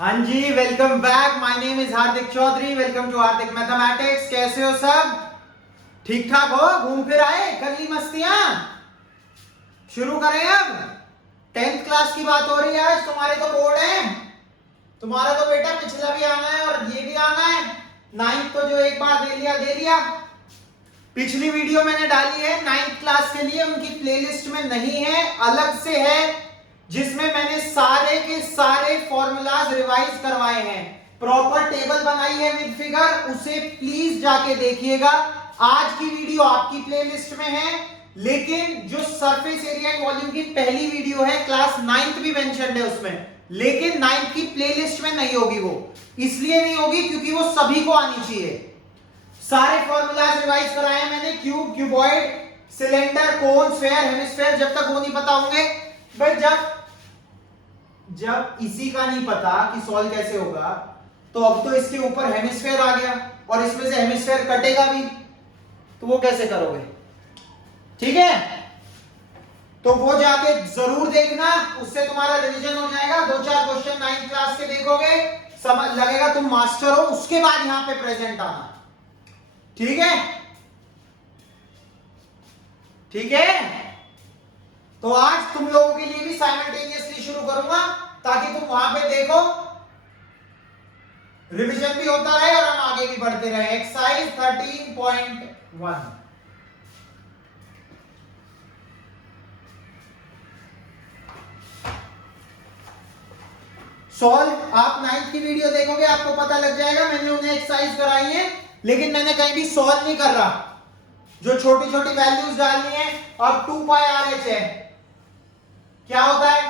हाँ जी, welcome back. My name is Hardik Chaudhary. Welcome to Hardik mathematics. कैसे हो सब? ठीक ठाक हो? घूम फिर आए? कर ली मस्तियां? शुरू करें अब। 10th क्लास की बात हो रही है आज। तुम्हारे तो बोर्ड है। तुम्हारा तो बेटा पिछला भी आना है और ये भी आना है। 9th को जो एक बार दे लिया दे लिया। पिछली वीडियो मैंने डाली है 9th क्लास के लिए, उनकी प्लेलिस्ट में नहीं है, अलग से है, जिसमें मैंने सारे के सारे फॉर्मूलाज रिवाइज करवाए हैं। प्रॉपर टेबल बनाई है विद फिगर, उसे प्लीज जाके देखिएगा। आज की वीडियो आपकी प्लेलिस्ट में है, लेकिन जो सरफेस एरिया एंड वॉल्यूम की पहली वीडियो है, क्लास 9th भी मेंशन्ड है उसमें, लेकिन 9th की प्लेलिस्ट में नहीं होगी। वो इसलिए नहीं होगी क्योंकि वो सभी को आनी चाहिए। सारे फॉर्मूलाज रिवाइज कराए हैं मैंने। क्यूब, क्यूबॉइड, सिलेंडर, कोन, स्फीयर, हेमिस्फीयर। जब तक वो नहीं पता होंगे भाई, जब इसी का नहीं पता कि सॉल्व कैसे होगा, तो अब तो इसके ऊपर हेमिस्फीयर आ गया और इसमें से हेमिस्फीयर कटेगा भी, तो वो कैसे करोगे? ठीक है, तो वो जाके जरूर देखना, उससे तुम्हारा रिवीजन हो जाएगा। 2-4 क्वेश्चन 9th क्लास के देखोगे, समझ लगेगा तुम मास्टर हो। उसके बाद यहां पे प्रेजेंट आना। ठीक है, ठीक है। तो आज तुम लोगों के लिए भी साइमल्टेनियसली शुरू करूंगा, ताकि तुम वहां पे देखो, रिवीजन भी होता रहे और हम आगे भी बढ़ते रहे। एक्सरसाइज 13.1। सॉल्व। आप 9th की वीडियो देखोगे, आपको पता लग जाएगा। मैंने उन्हें एक्सरसाइज कराई है, लेकिन मैंने कहीं भी सॉल्व नहीं कर रहा। जो छोटी छोटी वैल्यूज डालनी है। अब 2 पाई आर एच है, क्या होता है?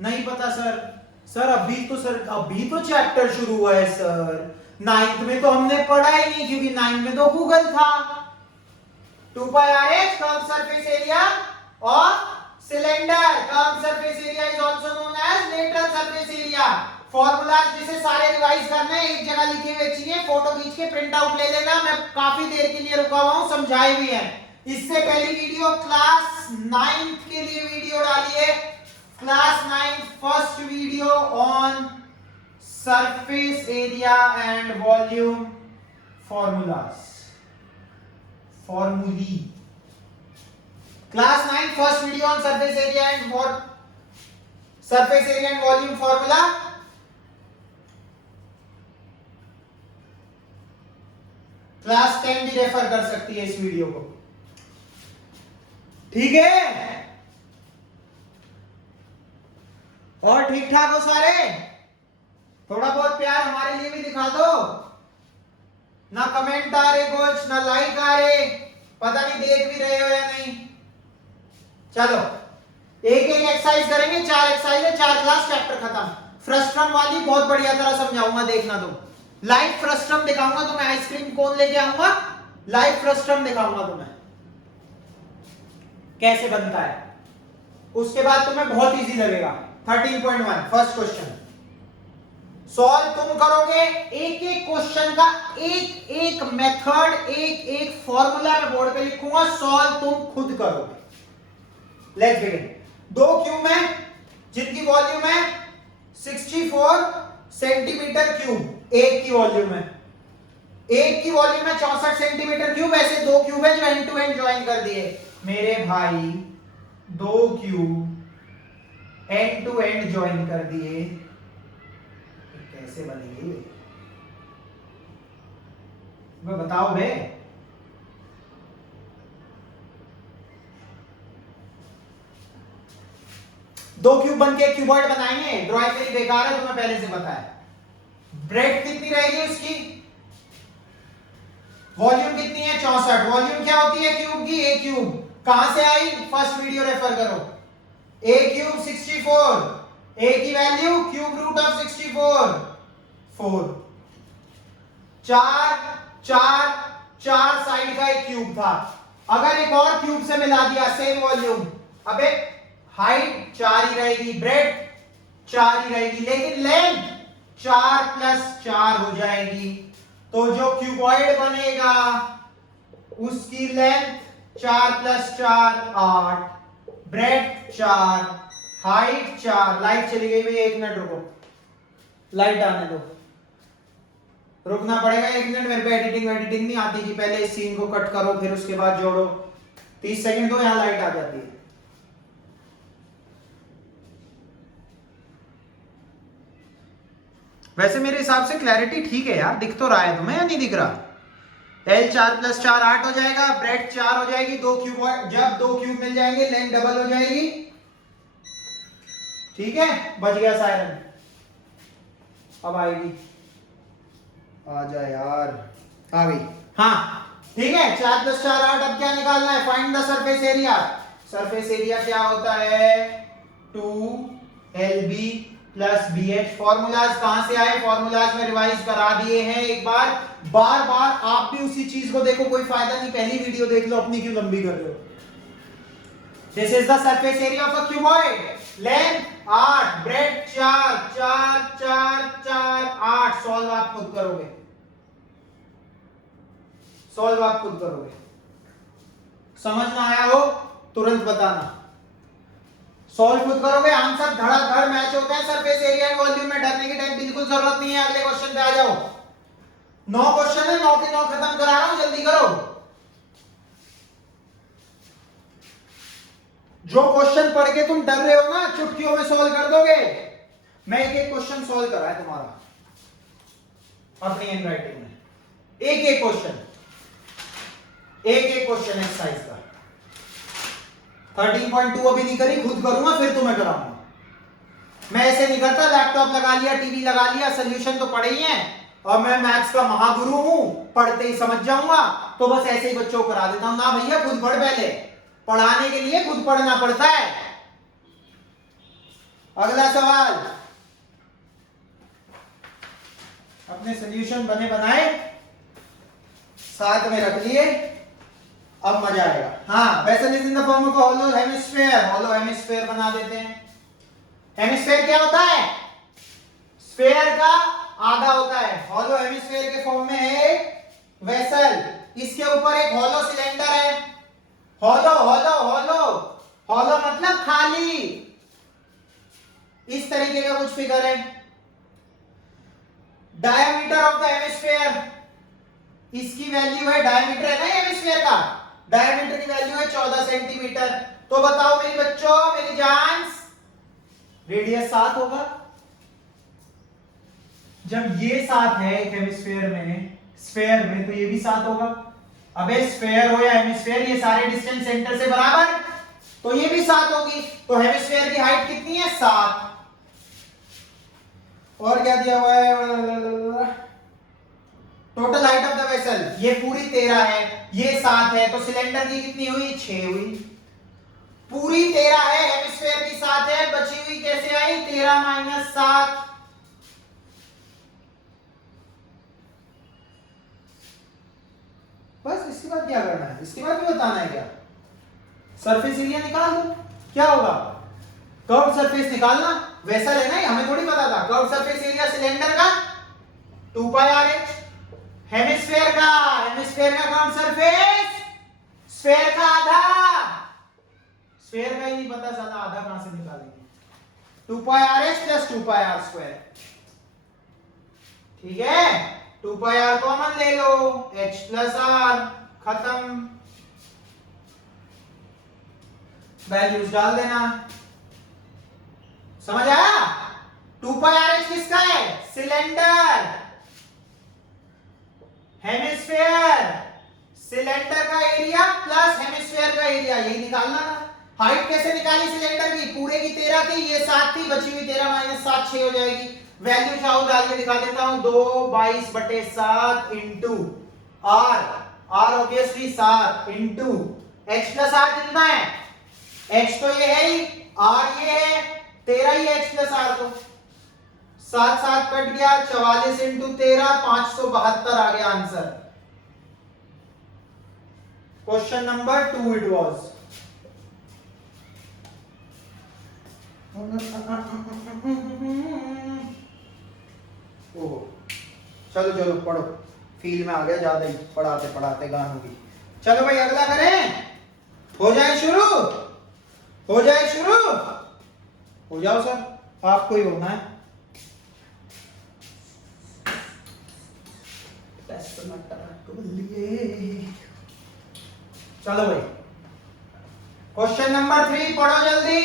नहीं पता सर। सर अभी तो चैप्टर शुरू हुआ है सर। 9th में तो हमने पढ़ा ही नहीं, क्योंकि 9th में तो गूगल था। 2 pi are h curve surface area और cylinder curve surface area is also known as lateral surface area. Formulas जिसे सारे रिवाइज करने हैं, एक जगह लिखे हुए चाहिए, फोटो खींच के प्रिंट आउट ले लेना। मैं काफी देर के लिए रुका हुआ हूं, समझाए भी हैं। इससे पहली वीडियो क्लास 9th के लिए वीडियो डाली है, class 9th first video on surface area and volume formulas, formulae. Class 9 first video on surface area and volume formula. Class 10 भी रेफर कर सकती है इस वीडियो को। ठीक है, और ठीक ठाक हो सारे? थोड़ा बहुत प्यार हमारे लिए भी दिखा दो ना। कमेंट आ रहे कुछ, ना लाइक आ रहे, पता नहीं देख भी रहे हो या नहीं। चलो एक एक एक्सरसाइज करेंगे। 4 एक्सरसाइज है, 4 क्लास, चैप्टर खत्म। फ्रस्ट्रम वाली बहुत बढ़िया तरह समझाऊंगा, देखना तुम। लाइव फ्रस्ट्रम दिखाऊंगा तुम्हें। आइसक्रीम कोन लेके आऊंगा, लाइव फ्रस्ट्रम दिखाऊंगा तुम्हें कैसे बनता है। उसके बाद तुम्हें बहुत इजी लगेगा। 13.1 फर्स्ट क्वेश्चन सॉल्व तुम करोगे। एक एक क्वेश्चन का एक एक मेथड, एक एक फॉर्मूला मैं बोर्ड पे लिखूंगा, सॉल्व तुम खुद करोगे। Let's begin. 2 क्यूब है जिनकी वॉल्यूम है 64 सेंटीमीटर क्यूब। एक की वॉल्यूम है, एक की वॉल्यूम है 64 सेंटीमीटर क्यूब। ऐसे 2 क्यूब है जो एंड टू एंड ज्वाइन कर दिए मेरे भाई। 2 cube end to end join कर दिए, कैसे बनेंगे मैं बताओ बे। दो क्यूब बन के क्यूबॉइड बनाएंगे। ड्राइंग मेरी बेकार है, तुम्हें पहले से पता है। ब्रेड कितनी रहेगी उसकी? वॉल्यूम कितनी है? 64। वॉल्यूम क्या होती है क्यूब की? ए क्यूब। कहां से आई? फर्स्ट वीडियो रेफर करो। ए क्यूब 64, ए की value cube root of 64 4। 4 side का एक क्यूब था। अगर एक और क्यूब से मिला दिया सेम वॉल्यूम, अबे हाइट 4 ही रहेगी, ब्रेड 4 ही रहेगी, लेकिन लेंथ 4 + 4 हो जाएगी। तो जो क्यूबॉइड बनेगा उसकी लेंथ 4 + 4 8, ब्रेड 4, हाइट 4। लाइट चली गई भाई, 1 मिनट रुको। लाइट आने दो, रुकना पड़ेगा 1 मिनट, मेरे पे एडिटिंग नहीं आती कि पहले इस सीन को कट करो फिर उसके बाद जोड़ो। 30 सेकंड दो, यहाँ लाइट आ जाती है। वैसे मेरे हिसाब से क्लैरिटी ठीक है यार, दिख तो रहा है तुम्हें या नहीं दिख रहा? L 4 + 4 8 हो जाएगा, ब्रेड 4 हो जाएगी, 2 क्यूब, जब 2 क्यूब मिल जाएंगे लेंथ डबल हो जाएगी। ठीक है, बज गया सायरन। अब आएगी, आ जा यार, आ गई। हाँ ठीक है, 4 + 4 8। अब क्या निकालना है? Find the surface area. Surface area क्या होता है? 2LB + BH। फॉर्मूलाज कहां से आए? फॉर्मूलाज में रिवाइज करा दिए हैं एक बार। बार बार आप भी उसी चीज को देखो, कोई फायदा नहीं, पहली वीडियो देख लो, अपनी क्यों लंबी कर रहे हो। This is the surface area of a cuboid. Length 8, bread 4, 4 4 4 8। Solve आप खुद करोगे, सॉल्व आप खुद करोगे। समझ ना आया हो तुरंत बताना, सॉल्व खुद करोगे। आंसर धड़ाधड़ मैच होता है सरफेस एरिया एंड वॉल्यूम में, डरने की टाइम बिल्कुल जरूरत नहीं है। अगले क्वेश्चन पे आ जाओ। 9 क्वेश्चन है, 9 के 9 खत्म करा रहा हूं, जल्दी करो। जो क्वेश्चन पढ़ के तुम डर रहे हो ना, चुटकियों में सॉल्व कर दोगे। मैं एक एक क्वेश्चन सॉल्व करा है तुम्हारा अपनी हैंडराइटिंग में, एक एक क्वेश्चन, एक एक क्वेश्चन एक्सरसाइज का। 13.2 अभी नहीं करी, खुद करूंगा फिर तुम्हें कराऊंगा। मैं ऐसे नहीं करता, लैपटॉप लगा लिया, टीवी लगा लिया, सोल्यूशन तो पढ़े ही हैं, और मैं मैथ्स का महागुरु हूं, पढ़ते ही समझ जाऊंगा, तो बस ऐसे ही बच्चों को करा देता हूं। ना भैया, खुद पढ़, पहले पढ़ाने के लिए खुद पढ़ना पड़ता है। अगला सवाल, अपने सोल्यूशन बने बनाए साथ में रख लिए, अब मजा आएगा। हाँ, vessel is in the form of hollow hemisphere. Hollow hemisphere बना देते हैं। हेमिस्फीयर क्या होता है? स्फीयर का आधा होता है। हॉलो हेमिस्फीयर के फॉर्म में है वेसल, इसके ऊपर एक हॉलो सिलेंडर है। हॉलो हॉलो हॉलो हॉलो मतलब खाली। इस तरीके का कुछ फिगर है। डायमीटर ऑफ द हेमिस्फीयर, इसकी वैल्यू है, डायमीटर है ना हेमिस्फीयर का, डायमीटर की वैल्यू है 14 सेंटीमीटर। तो बताओ मेरी बच्चों, मेरी जान्स, रेडियस 7 होगा। जब ये 7 है एक हेमिस्फीयर में, स्फीयर में, तो ये भी 7 होगा। अबे स्फीयर हो या हेमिस्फीयर, ये सारे डिस्टेंस सेंटर से बराबर, तो ये भी 7 होगी। तो हेमिस्फीयर की हाइट कितनी है? 7। और क्या दिया हुआ है? Total height of the vessel, ये पूरी 13 है, ये 7 है, तो सिलेंडर की कितनी हुई? 6 हुई। पूरी 13 है, हेमिस्फीयर की 7 है, बची हुई कैसे आई? 13 - 7। बस, इसके बाद क्या करना है? इसके बाद भी बताना है क्या? सरफेस एरिया निकाल दो, क्या होगा? कर्व सरफेस निकालना, वेसल है ना, हमें थोड़ी पता था। कर्व सरफेस एरिया सिलेंडर का 2πRH, हेमिस्फीयर का, हेमिस्फीयर का कर्व सरफेस, स्फीयर का आधा, स्फीयर का ही नहीं पता, ज्यादा आधा कहां से निकालेंगे? 2πRH + 2πr²। ठीक है, 2πr कॉमन ले लो, h + r, खत्म। वैल्यूज डाल देना, समझ आया? 2πRH किसका है? सिलेंडर। हेमिस्फीयर, सिलेंडर का एरिया प्लस हेमिस्फीयर का एरिया, यही निकालना था। हाइट कैसे निकाली सिलेंडर की? पूरे की 13 थी, ये 7 थी, बची हुई 13 - 7 6 हो जाएगी। वैल्यू चाहो डाल के दिखा देता हूं, 2/22/7 into r, r obviously 7 into h + r कितना है? h तो ये है ही, r ये है, 13 ही h + r, तो 7 7 कट गया, 44 इंटू 13 572 आ गया answer. Question number 2 it was. ओह, चलो चलो पढ़ो, फील में आ गया ज्यादा ही पढ़ाते पढ़ाते गानों की। चलो भाई अगला करें, हो जाए शुरू, हो जाए शुरू, हो जाओ सर, आपको ही होना है। चलो भाई, क्वेश्चन नंबर 3 पढ़ो जल्दी।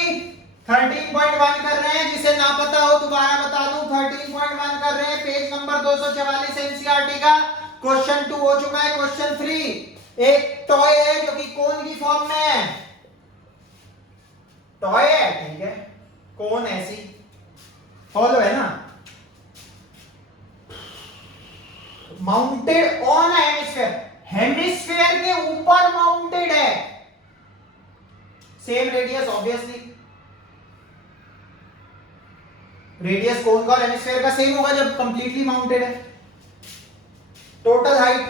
13.1 कर रहे हैं, जिसे ना पता हो दोबारा बता दूं। 13.1 कर रहे हैं, पेज नंबर 244 एनसीईआरटी का। क्वेश्चन 2 हो चुका है। क्वेश्चन 3, एक टॉय है जो कि कोन की फॉर्म में है। टॉय है, ठीक है, कोन ऐसी हॉलो है ना, माउंटेड ऑन हेमिस्फीयर, हेमिस्फीयर के ऊपर माउंटेड है। सेम रेडियस, ऑब्वियसली रेडियस कोन का और हेमिस्फीयर का सेम होगा जब कंप्लीटली माउंटेड है। टोटल हाइट,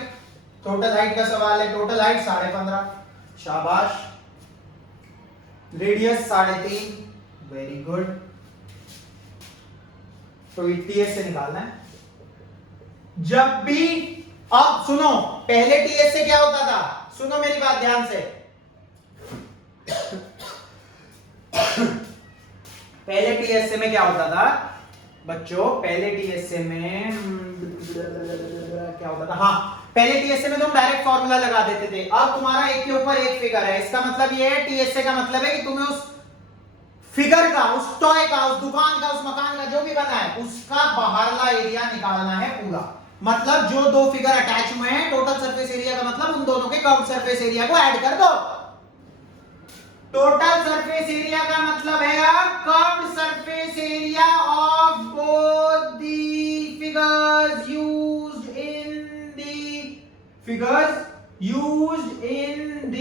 टोटल हाइट का सवाल है। टोटल हाइट 15.5, शाबाश। Radius 3.5, very good. तो टीएस से निकालना है। जब भी, अब सुनो, पहले टीएस से क्या होता था, सुनो मेरी बात ध्यान से। पहले टीएसए में क्या होता था बच्चों, पहले टीएसए में क्या होता था, हाँ, पहले टीएसए में तुम डायरेक्ट फॉर्मूला लगा देते थे। अब तुम्हारा एक के ऊपर एक फिगर है। इसका मतलब ये है, टीएसए का मतलब है कि तुम्हें उस फिगर का, उस टॉय का, उस दुकान का, उस मकान का, जो भी बना है, उसका बाहरला एरिया निकालना है पूरा। मतलब जो दो फिगर अटैच हुए हैं, टोटल सरफेस एरिया का मतलब उन दोनों के कर्व सरफेस एरिया को ऐड कर दो। टोटल सरफेस एरिया का मतलब है यार curved surface area of both the figures used in the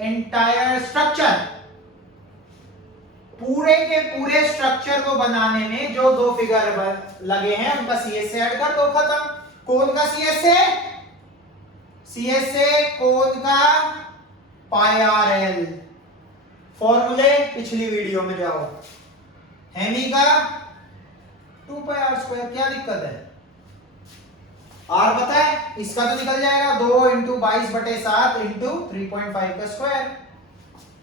entire structure. पूरे के पूरे स्ट्रक्चर को बनाने में जो दो फिगर लगे हैं उनका सीएस से ऐड कर दो, खत्म। कोन का सीएस से कोन का पाई आर एल। फॉर्मूले पिछली वीडियो में जाओ। हेमी का 2 पाई आर स्क्वायर, क्या दिक्कत है। आर पता है, इसका तो निकल जाएगा 2 इंटू 22/7 इंटू 3.5 का स्क्वायर।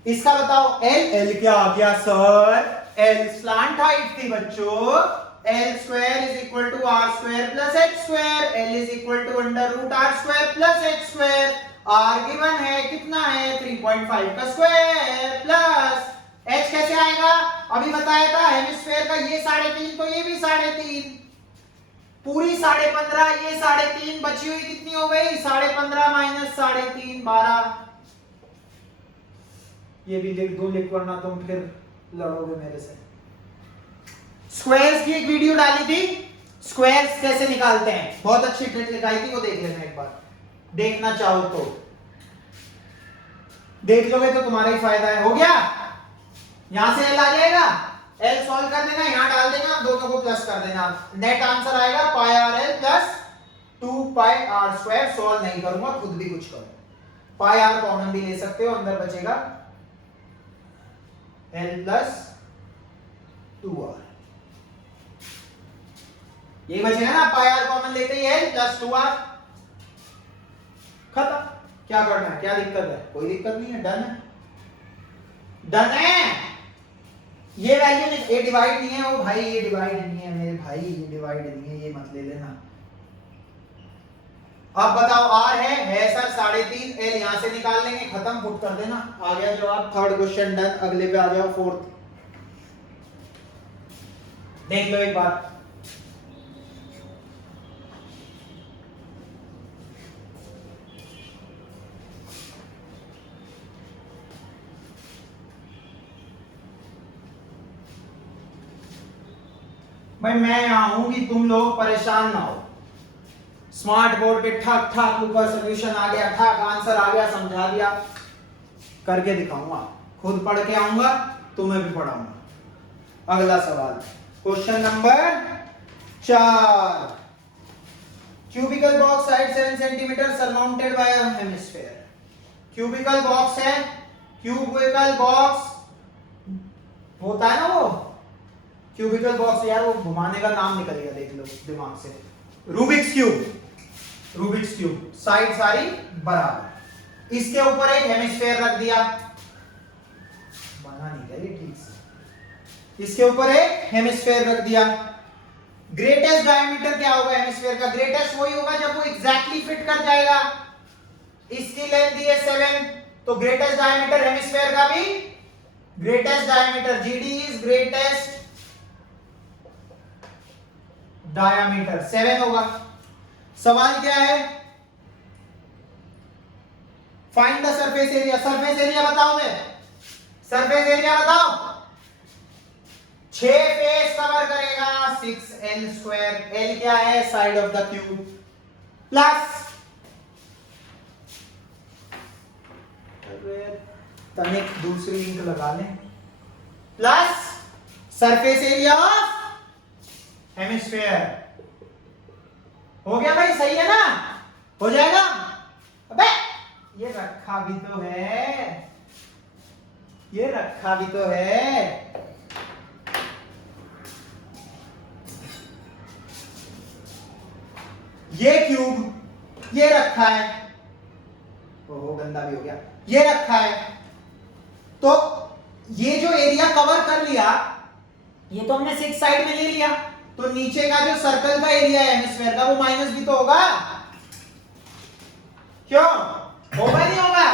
इसका बताओ एल क्या आ गया सर, एल स्लांट हाइट थी बच्चों। L square is equal to R square plus H square. L is equal to under root R square plus H square. R given है, कितना है 3.5 का स्क्वायर प्लस एच कैसे आएगा, अभी बताया था हेमिस्फीयर का ये 3.5 तो ये भी 3.5, पूरी 15.5, ये 3.5, बची हुई कितनी हो गई 15.5 माइनस 3.5 12। ये भी लिख दो, लिख वरना तुम फिर लड़ोगे मेरे से। स्क्वायर्स की एक वीडियो डाली थी, स्क्वायर्स कैसे निकालते हैं, बहुत अच्छी ट्रिक लिखाई थी, वो देख लेना एक बार, देखना चाहो तो। देख लोगे तो तुम्हारा ही फायदा है। हो गया, यहां से एल आ जाएगा, एल सॉल्व कर देना, यहां डाल देना, दोनों को प्लस कर देना, नेट आंसर आएगा pi r l plus 2 pi are square. Solve नहीं करूंगा, खुद भी कुछ करो। पाई आर कॉमन भी ले सकते हो, अंदर बचेगा एल प्लस 2r। ये बचेगा ना, पाई आर कॉमन लेते ही एल प्लस 2r, खत्म। क्या करना है, क्या दिक्कत है, कोई दिक्कत नहीं है, डन है, डन है। ये वैल्यू नहीं, ये डिवाइड नहीं है, ओ भाई ये डिवाइड नहीं है मेरे भाई, ये डिवाइड नहीं है, ये मत ले लेना। अब बताओ आर है सर 3.5, एल यहां से निकाल लेंगे, खत्म, पुट कर देना, आ गया जवाब। Third question done. अगले पे आ जाओ, फोर्थ। देख लो एक बार, भाई मैं यहां हूं कि तुम लोग परेशान ना हो। स्मार्ट बोर्ड पे ठक ठक ऊपर सॉल्यूशन आ गया, ठक आंसर आ गया, समझा दिया, करके दिखाऊंगा, खुद पढ़ के आऊंगा, तुम्हें भी पढ़ाऊंगा। अगला सवाल, question number 4। Cubical box height 7 centimetre surmounted bye अ हेमिस्फीयर। क्यूबिकल बॉक्स है, क्यूबिकल बॉक्स होता है ना वो, क्यूबिकल बॉक्स यार, वो घुमाने का नाम निकल गया, देख लो दिमाग से। Rubik's cube, Rubik's cube, side सारी बराबर, इसके ऊपर एक हेमिस्फीयर रख दिया, बना नहीं गया ये ठीक से, इसके ऊपर एक हेमिस्फीयर रख दिया, ग्रेटेस्ट डायमीटर क्या होगा हेमिस्फीयर का? ग्रेटेस्ट वही होगा जब वो एग्जैक्टली फिट कर जाएगा। इसकी लेंथ दी है 7, तो ग्रेटेस्ट डायमीटर हेमिस्फीयर का भी, greatest diameter GD is greatest diameter 7 होगा। सवाल क्या है? Find the surface area. Surface area बताओ, मैं सरफेस एरिया बताओ। 6 फेस कवर करेगा 6l स्क्वायर। l क्या है? Side of the cube, plus तनिक दूसरी इंक लगा लें, plus surface area of hemisphere. हो गया भाई? सही है ना? हो जाएगा? अबे ये रखा भी तो है, ये रखा भी तो है। ये क्यूब ये रखा है, ओहो गंदा भी हो गया, ये रखा है। तो ये जो एरिया कवर कर लिया, ये तो हमने 6 साइड में ले लिया, तो नीचे का जो सर्कल का एरिया है हेमिस्फीयर का, वो माइनस भी तो होगा। क्यों होगा? नहीं होगा?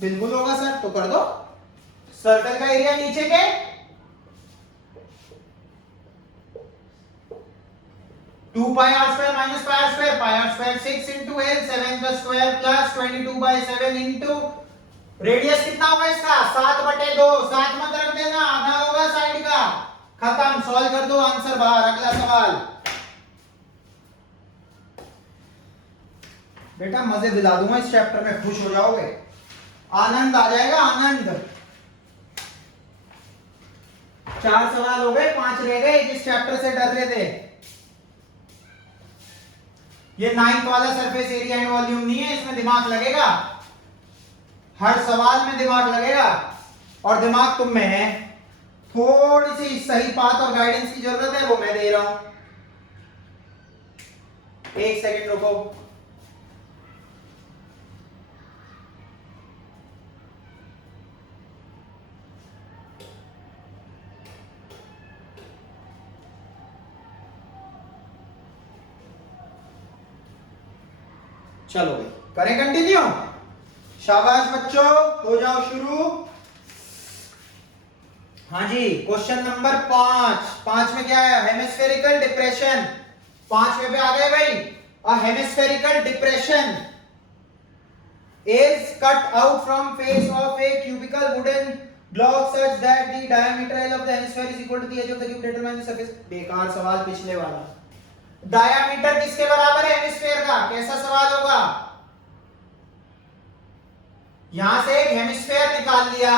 बिल्कुल होगा सर। तो कर दो, सर्कल का एरिया नीचे के 2 pi r square minus pi r square, pi r square 6 into l, 7 का स्क्वायर प्लस 22/7 into रेडियस कितना होगा इसका? 7/2। 7 मत रख देना, आधा होगा साइड का। खत्म, सॉल्व कर दो, आंसर बाहर। अगला सवाल। बेटा मजे दिला दूंगा इस चैप्टर में, खुश हो जाओगे, आनंद आ जाएगा, आनंद। 4 सवाल हो गए, 5 रह गए। जिस चैप्टर से डर रहे थे, ये 9th वाला सरफेस एरिया एंड वॉल्यूम नहीं है, इसमें दिमाग लगेगा, हर सवाल में दिमाग लगेगा। और दिमाग तुम में है, थोड़ी सी सही पाथ और गाइडेंस की जरूरत है, वो मैं दे रहा हूं। 1 सेकंड रुको। चलो भाई करें कंटिन्यू। शाबाश बच्चों, हो जाओ शुरू। हाँ जी, क्वेश्चन नंबर 5 में क्या है? Hemispherical depression. 5वें पे आ गए भाई। A hemispherical depression is cut out from face of a cubical wooden block such that the diameter L of the hemisphere is equal to the edge of the cube determine the surface। बेकार सवाल पिछले वाला। Diameter किसके बराबर है hemisphere का? कैसा सवाल होगा? यहां से एक हेमिस्फीयर निकाल लिया,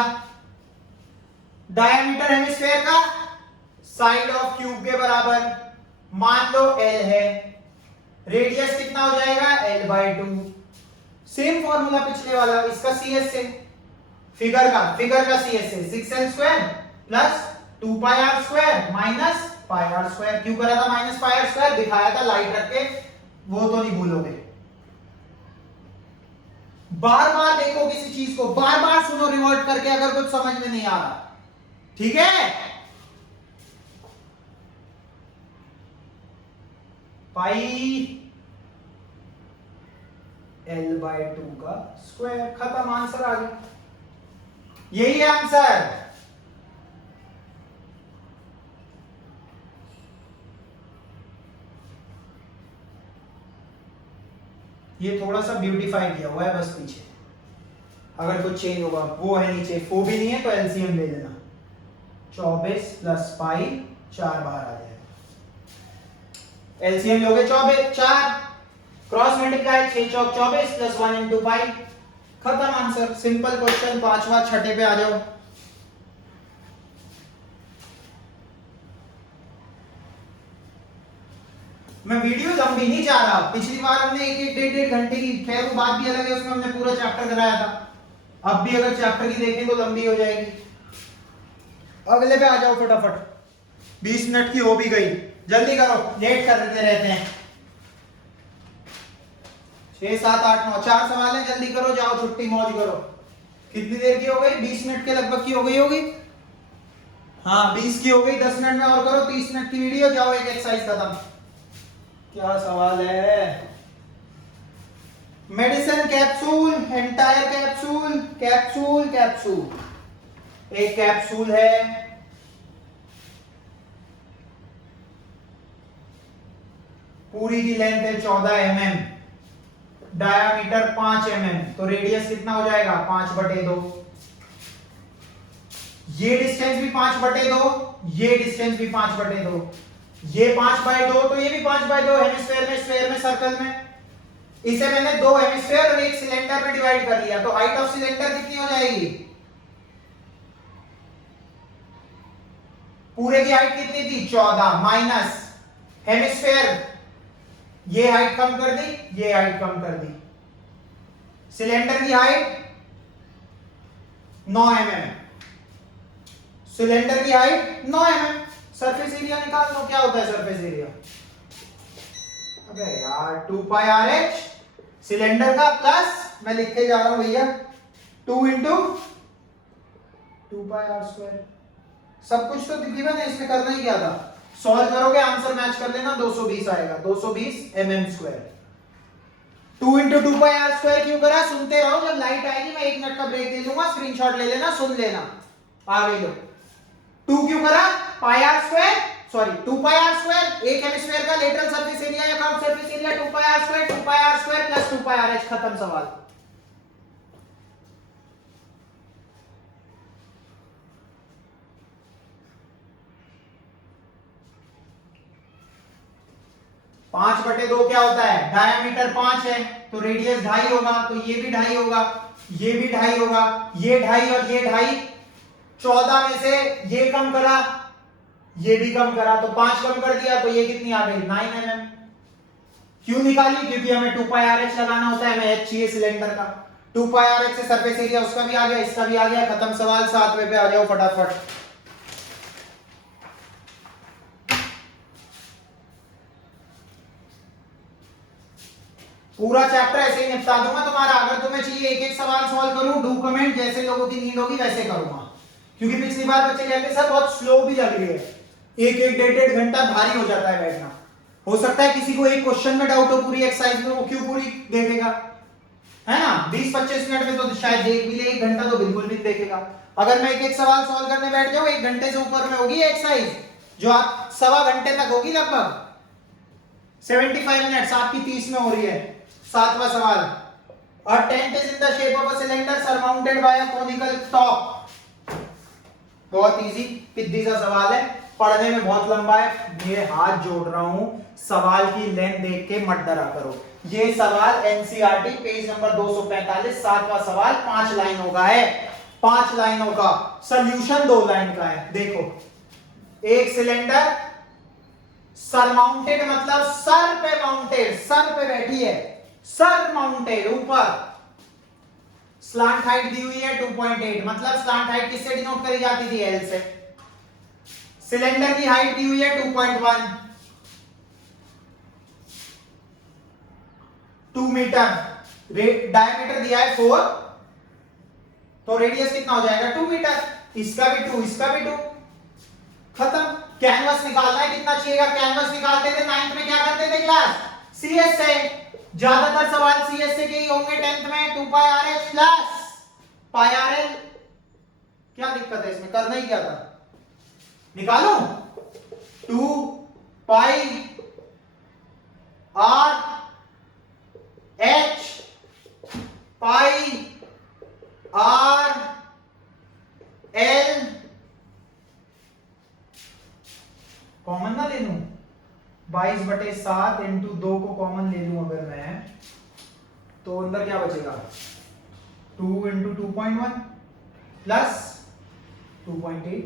डायामीटर हेमिस्फीयर का साइड ऑफ क्यूब के बराबर, मान लो L है, रेडियस कितना हो जाएगा? L/2। सेम फॉर्मूला पिछले वाला, इसका CS से, फिगर का CS से 6l square plus 2 pi r square minus pi r square. क्यों करा था माइनस pi r स्क्वायर? दिखाया था लाइट रख के, वो तो नहीं भूलोगे। बार बार देखो किसी चीज को, बार बार सुनो रिवर्ट करके, अगर कुछ समझ में नहीं आ रहा, ठीक है? पाई L/2 का स्क्वायर। खत्म, आंसर आ गया। यही है आंसर। ये थोड़ा सा ब्यूटीफाई किया हुआ है बस पीछे, अगर कुछ चेंज होगा। वो है नीचे, वो भी नहीं है तो एलसीएम ले लेना। 24 प्लस पाई 4 बाहर आ जाएगा। एलसीएम लोगे 24 4, क्रॉस मल्टीप्लाई 6 चौक 24 प्लस 1 इंटू पाई। खत्म, आंसर। Simple question. 5वां 6ठे पे आ जाओ। मैं वीडियो लंबी नहीं चाह रहा। पिछली बार हमने 1-1 1.5 घंटे की, खैर वो बात भी अलग है, उसमें हमने पूरा चैप्टर कराया था। अब भी अगर चैप्टर की देखें तो लंबी हो जाएगी। अगले पे आ जाओ फटाफट। 20 मिनट की हो भी गई, जल्दी करो, लेट कर देते रहते हैं। 6 7 8 9 4 सवाल है, जल्दी करो, जाओ छुट्टी मौज करो। कितनी देर की हो गई? 20 मिनट के लगभग की हो गई होगी। हाँ 20 की हो गई, 10 मिनट में और करो, 30 मिनट की वीडियो, जाओ एक एक्सरसाइज खत्म। क्या सवाल है? Medicine capsule, entire capsule, capsule capsule. एक कैप्सूल है, पूरी की लेंथ है 14 mm, डायामीटर 5 mm, तो रेडियस कितना हो जाएगा 5/2। ये डिस्टेंस भी 5/2, ये डिस्टेंस भी 5/2, ये 5/2 तो ये भी 5/2, हेमिस्फीयर में, स्फीयर में, सर्कल में। इसे मैंने दो हेमिस्फीयर और एक सिलेंडर में डिवाइड कर लिया, तो हाइट ऑफ सिलेंडर कितनी हो जाएगी? पूरे की हाइट कितनी थी 14 माइनस हेमिस्फीयर, ये हाइट कम कर दी, ये हाइट कम कर दी। सिलेंडर की हाइट 9 mm, सिलेंडर की हाइट 9 mm। सरफेस एरिया निकाल दो, क्या होता है सरफेस एरिया? अबे यार 2πRH सिलेंडर का प्लस, मैं लिख के जा रहा हूं भैया 2 × 2πr²। सब कुछ तो गिवन है, इसमें करना ही क्या था? सॉल्व करोगे आंसर मैच कर लेना, 220 आएगा, 220 mm²। 2 × 2πr² क्यों करा? सुनते रहो, जब लाइट आएगी मैं 1 मिनट का ब्रेक ले लूंगा, स्क्रीनशॉट ले लेना, सुन लेना। आ गई लो। 2 क्यों करा? πr², सॉरी 2πr², एक हेमिस्फीयर का लेटरल सरफेस एरिया या curve surface area 2πr² 2πr² plus 2πRH, खत्म सवाल। पांच बटे दो क्या होता है? डायमीटर 5 है तो रेडियस 2.5 होगा, तो ये भी 2.5 होगा, ये भी 2.5 होगा, ये 2.5 और ये 2.5। 14 में से ये कम करा, ये भी कम करा, तो 5 कम कर दिया, तो ये कितनी आ गई 9 mm। क्यों निकाली? क्योंकि हमें 2πRH लगाना होता है, हमें H चाहिए सिलेंडर का। 2πRH से सरफेस एरिया उसका भी आ गया, इसका भी आ गया, खत्म सवाल। 7वें पे आ जाओ फटाफट। पूरा चैप्टर ऐसे ही निपटा दूंगा तुम्हारा। अगर तुम्हें चाहिए एक एक सवाल सॉल्व करूं, डू कमेंट, जैसे लोगों की नीड होगी वैसे करूंगा, क्योंकि पिछली बार बच्चे कहते सर बहुत स्लो भी लग रही है, एक एक डेढ़ घंटा भारी हो जाता है बैठना। हो सकता है किसी को एक क्वेश्चन में डाउट हो पूरी एक्सरसाइज में, वो क्यों पूरी देखेगा, है ना? 20-25 मिनट में तो शायद देख भी ले, 1 घंटा तो बिल्कुल भी देखेगा। अगर मैं एक एक सवाल सॉल्व करने बैठ जाऊं, 1 घंटे से ऊपर में होगी एक्सरसाइज, जो आप 1.25 घंटे तक होगी लगभग। 75 मिनट्स आपकी 30 में हो रही है। 7वां सवाल, A tent is in the shape of a cylinder surmounted by a conical top। बहुत इजी, पिद्दी सा सवाल है, पढ़ने में बहुत लंबा है। मेरे हाथ जोड़ रहा हूं, सवाल की लेंथ देख के मत डरा करो। ये सवाल एनसीईआरटी पेज नंबर 245, 7वां सवाल 5 लाइनों का है, 5 लाइनों का। सॉल्यूशन 2 लाइन का है। देखो, एक सिलेंडर सरमाउंटेड मतलब सर पे माउंटेड, सर पे बैठी है, सर माउंटेड ऊपर। स्लांट हाइट दी हुई है 2.8, मतलब स्लांट हाइट किससे डिनोट करी जाती थी? एल से। सिलेंडर की हाइट दी हुई है 2.1, 2 मीटर, डायमीटर दिया है 4, तो रेडियस कितना हो जाएगा 2 मीटर। इसका भी 2, इसका भी 2, खत्म। कैनवस निकालना है, कितना चाहिएगा? कैनवस निकालते थे 9th में, क्या करते थे क्लास? सीएस से। ज्यादातर सवाल सीएस से के ही होंगे 10th में। 2πRH प्लस πRL, क्या दिक्कत है इसमें? करना ही क्या था? निकालो 2πRH πRL, कॉमन ना ले लूं, 22/7 इंटू 2 को कॉमन ले लूं अगर मैं, तो अंदर क्या बचेगा? 2 × 2.1 प्लस 2.8,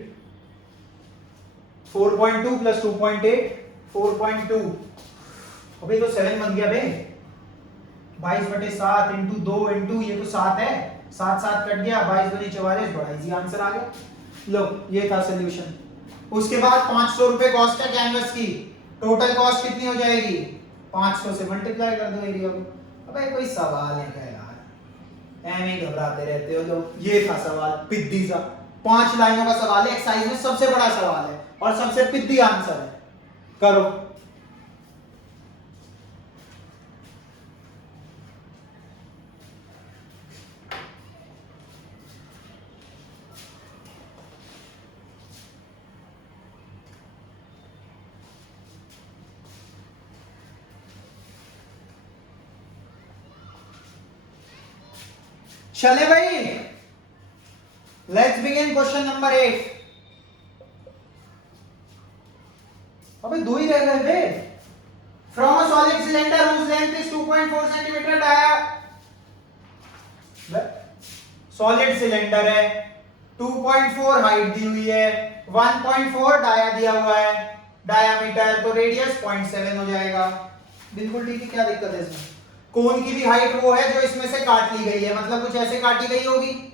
4.2 प्लस 2.8, 4.2। अबे तो 7 बन गया बे। 22/7 इंटू 2 इंटू ये तो 7 है, 7 कट गया, 22 दूनी 44, बड़ा इजी आंसर आ गया। लो, ये था सोल्यूशन। उसके बाद 500 रुपए कॉस्ट है कैनवस की। टोटल कॉस्ट कितनी हो जाएगी? 500 से मल्टीप्लाई कर दो एरिया को। अबे कोई सवाल है क्या यार, ऐਵੇਂ ही घबराते रहते हो लोग। ये था सवाल पिद्दी सा। 5 लाइनों का सवाल है, एक्सरसाइज में सबसे बड़ा सवाल है और सबसे पिद्दी आंसर है। करो। चले भाई, लेट्स बिगिन क्वेश्चन नंबर 8। अबे दो ही रह गए थे। From a solid cylinder whose length is 2.4 centimetre dia. Solid cylinder है, 2.4 हाइट दी हुई है, 1.4 डाया दिया हुआ है डायामीटर, तो रेडियस 0.7 हो जाएगा। बिल्कुल ठीक है, क्या दिक्कत है इसमें? कोन की भी हाइट वो है जो इसमें से काट ली गई है, मतलब कुछ ऐसे काटी गई होगी,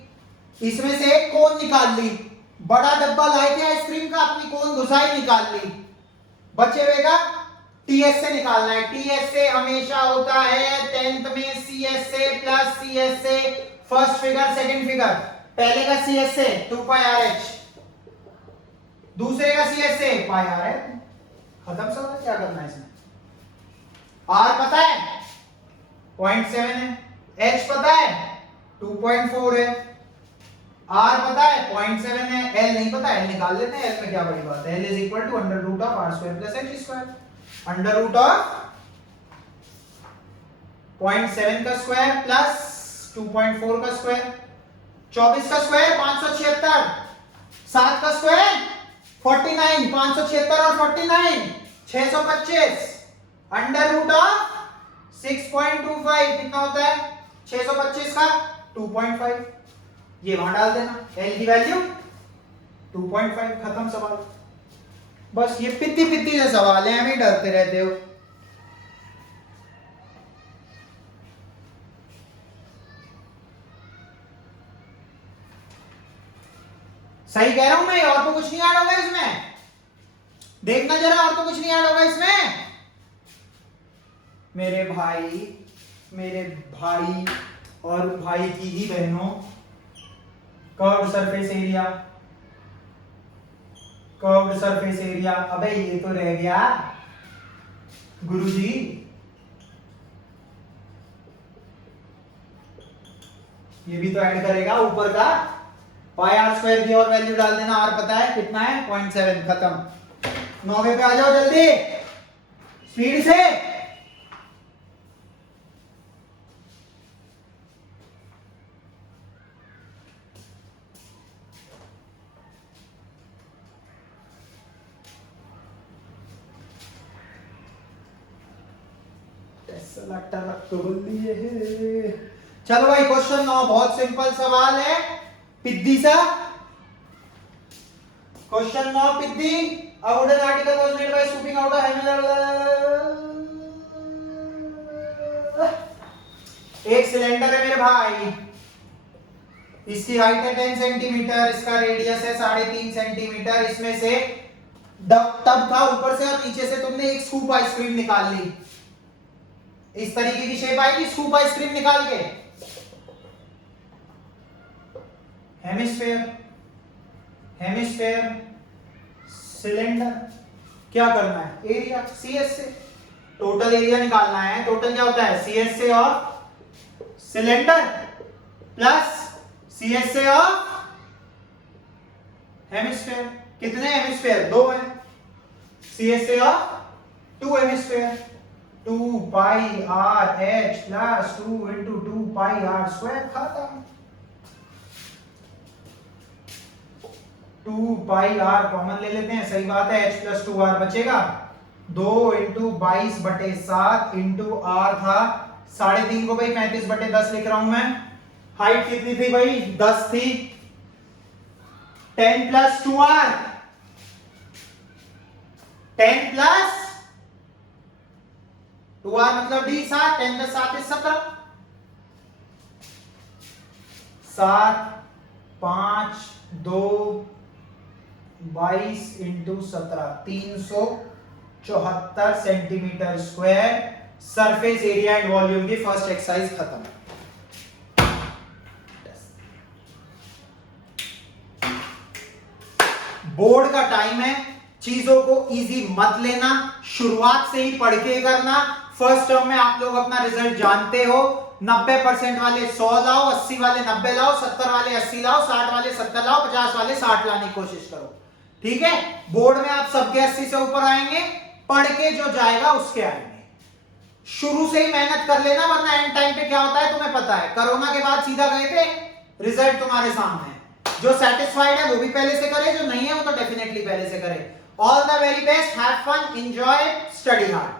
इसमें से एक कोन निकाल ली। बड़ा डब्बा लाए थे आइसक्रीम का, अपनी कोन घुसाई, निकाल ली। बचे हुए का टीएस से निकालना है। टीएस से हमेशा होता है 10th में सीएस से प्लस सीएस से, फर्स्ट फिगर सेकंड फिगर। पहले का सीएस से 2 पाई आर एच, दूसरे का सीएस से पाई आर एच। खत्म सवाल। क्या करना है इसमें? आर पता है 0.7 है, एच पता है 2.4 है, आर पता है 0.7 है, एल नहीं पता, एल निकाल लेते हैं। एल में क्या बड़ी बात है? L is equal to under root of R square plus H square. Under root of 0.7 का स्क्वायर प्लस 2.4 का स्क्वायर, 24 का स्क्वायर 576, 7 का स्क्वायर 49, 576 और 49 625, अंडर रूट ऑफ 6.25 कितना होता है? 625 का 2.5, ये वहां डाल देना। एल की वैल्यू 2.5। खत्म सवाल। बस ये पित्ती पित्ती से सवाल है, हमें डरते रहते हो। सही कह रहा हूं मैं, और तो कुछ नहीं ऐड होगा इसमें। देखना जरा, और तो कुछ नहीं ऐड होगा इसमें। मेरे भाई और भाई की ही बहनों, curved surface area, curved surface area. अबे ये तो रह गया गुरुजी, ये भी तो ऐड करेगा ऊपर का। पाई आर स्क्वायर की और वैल्यू डाल देना। आर पता है कितना है? 0.7। खत्म। 9 पे आ जाओ जल्दी, स्पीड से। चलो भाई, क्वेश्चन 9 बहुत सिंपल सवाल है, पिद्दी सा। Question 9 पिद्दी। A wooden article was made by scooping out a एक सिलेंडर है मेरे भाई, इसकी हाइट है 10 सेंटीमीटर, इसका रेडियस है 3.5 सेंटीमीटर। इसमें से टब था, ऊपर से और नीचे से तुमने एक स्कूप आइसक्रीम निकाल ली। इस तरीके की शेप आएगी स्कूप आइसक्रीम निकाल के। Hemisphere, hemisphere, cylinder. क्या करना है? Area CSA total area निकालना है। टोटल क्या होता है? CSA of cylinder plus CSA of hemisphere. कितने हेमिस्फेयर? 2 है। CSA of 2 hemisphere, 2 pi are H plus 2 into 2 pi are square. खत्म। 2 पाई आर कॉमन ले लेते हैं, सही बात है। h प्लस 2 आर बचेगा। 2 इंटू 22/7 इंटू आर था 3.5 को भाई 35/10 लिख रहा हूं मैं। हाइट कितनी थी भाई? 10 थी। 10 प्लस 2 आर, 10 प्लस 2 आर मतलब D 7। 10 plus 7 is 17। 7 5 2 22 into 17 374 centimetre square surface area and volume की फर्स्ट एक्सरसाइज खत्म। बोर्ड का टाइम है, चीजों को इजी मत लेना, शुरुआत से ही पढ़ के करना। फर्स्ट टर्म में आप लोग अपना रिजल्ट जानते हो, 90% वाले 100 लाओ, 80 वाले 90 लाओ, 70 वाले 80 लाओ, 60 वाले 70 लाओ, 50 वाले 60 लाने की कोशिश करो। ठीक है, बोर्ड में आप सबके 80 से ऊपर आएंगे, पढ़ के जो जाएगा उसके आएंगे। शुरू से ही मेहनत कर लेना, वरना एंड टाइम पे क्या होता है तुम्हें पता है, कोरोना के बाद सीधा गए थे, रिजल्ट तुम्हारे सामने है। जो सेटिस्फाइड है वो भी पहले से करे, जो नहीं है वो तो डेफिनेटली पहले से करे। All the very best, have fun, enjoy, study hard,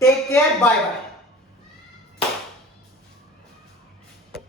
take care, bye bye.